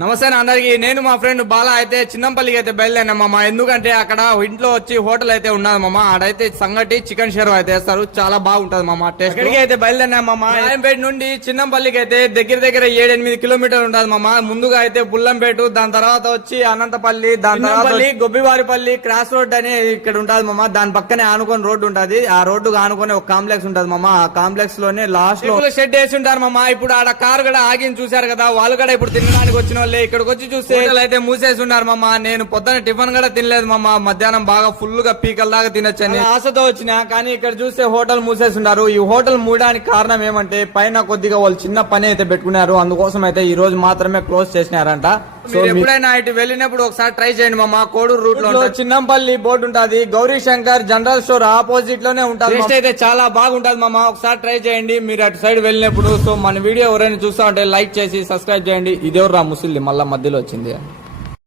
నమస్తే అందరికి. నేను మా ఫ్రెండ్ బాలా అయితే చిన్నంపల్లికి అయితే బయలుదేరినామా. ఎందుకంటే అక్కడ ఇంట్లో వచ్చి హోటల్ అయితే ఉన్నది మామ. ఆడైతే సంగటి చికెన్ షెర్వా అయితే వేస్తారు, చాలా బాగుంటది మామ టేస్ట్. ఇక్కడికి అయితే బయలుదేరినామా. రాయంపేట నుండి చిన్నంపల్లికి అయితే దగ్గర 7-8 కిలోమీటర్లు ఉంటది మామ. ముందుగా అయితే పుల్లంపేట, దాని తర్వాత వచ్చి అనంతపల్లి, దాని తర్వాత గొబ్బివారిపల్లి క్రాస్ రోడ్ అని ఇక్కడ ఉంటది మామ. దాని పక్కనే ఆనుకొని రోడ్డు ఉంటది. ఆ రోడ్డు ఆనుకొని ఒక కాంప్లెక్స్ ఉంటది మామ. ఆ కాంప్లెక్స్ లోనే లాస్ట్ లో షెడ్ వేసి ఉంటారు మామ. ఇప్పుడు ఆడ కారు కూడా ఆగిని చూసారు కదా, వాళ్ళు కూడా ఇప్పుడు తినడానికి వచ్చిన ఇక్కడికి వచ్చి చూస్తే అయితే మూసేసి ఉన్నారు మామ. నేను పొద్దున టిఫిన్ కూడా తినలేదు మామ. మధ్యాహ్నం బాగా ఫుల్ గా పీకల దాకా తినొచ్చని ఆశతో వచ్చిన, కానీ ఇక్కడ చూస్తే హోటల్ మూసేసి ఉన్నారు. ఈ హోటల్ మూయడానికి కారణం ఏమంటే పైన కొద్దిగా వాళ్ళు చిన్న పని అయితే పెట్టుకున్నారు. అందుకోసం అయితే ఈ రోజు మాత్రమే క్లోజ్ చేసినారంట. సో ఎప్పుడైనా ఇటు వెళ్ళినప్పుడు ఒకసారి ట్రై చేయండి మామ. కోడూరు రూట్ లో చిన్నంపల్లి బోర్డు ఉంటది. Gauri Shankar general store opposite లోనే ఉంటుంది. టేస్ట్ అయితే చాలా బాగుంటది మామ. ఒకసారి ట్రై చేయండి మీరు అటు సైడ్ వెళ్ళినప్పుడు. సో మన వీడియో ఎవరైనా చూస్తా ఉంటే లైక్ చేసి సబ్స్క్రైబ్ చేయండి. ఇదేవరు రా ముసిల్లి మళ్ళా మధ్యలో వచ్చింది.